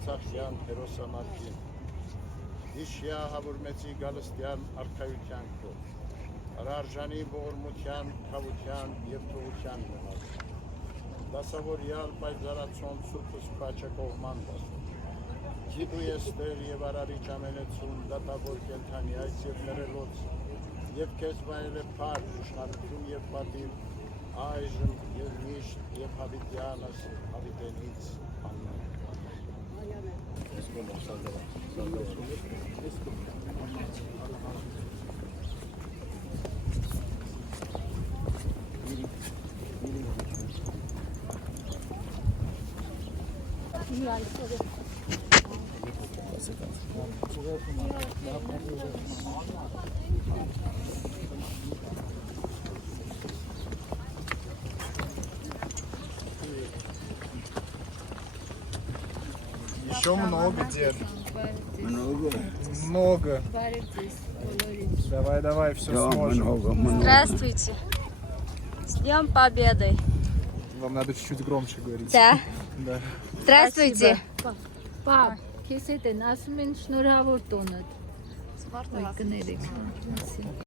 Արցախյան հերոսամարտին, Հիշյա Հավուրմեցի Գալստյան արքայության քո, Արարժանի ողորմության, քավության և թողության մնալ, Դասավորյալ պայծառացոն Սուրբս քաչը կողման դասում, Գիտու Եստեր և Արարիչ ամենեցուն դատավոր կենթանի այս և ներելոց, և քեզ վայել է փառք, իշխանություն և պատիվ, այժմ և միշտ և հավիտյանս հավիտենից ամեն։ Еще много, дед. Много? Много. Давай, все сможем. Много. Здравствуйте. С Днем Победы. Вам надо чуть-чуть громче говорить. Да. Да. Здравствуйте. Պապ, քեզ հետ են ասում են շնորհավոր տոնդ։ Կներեք։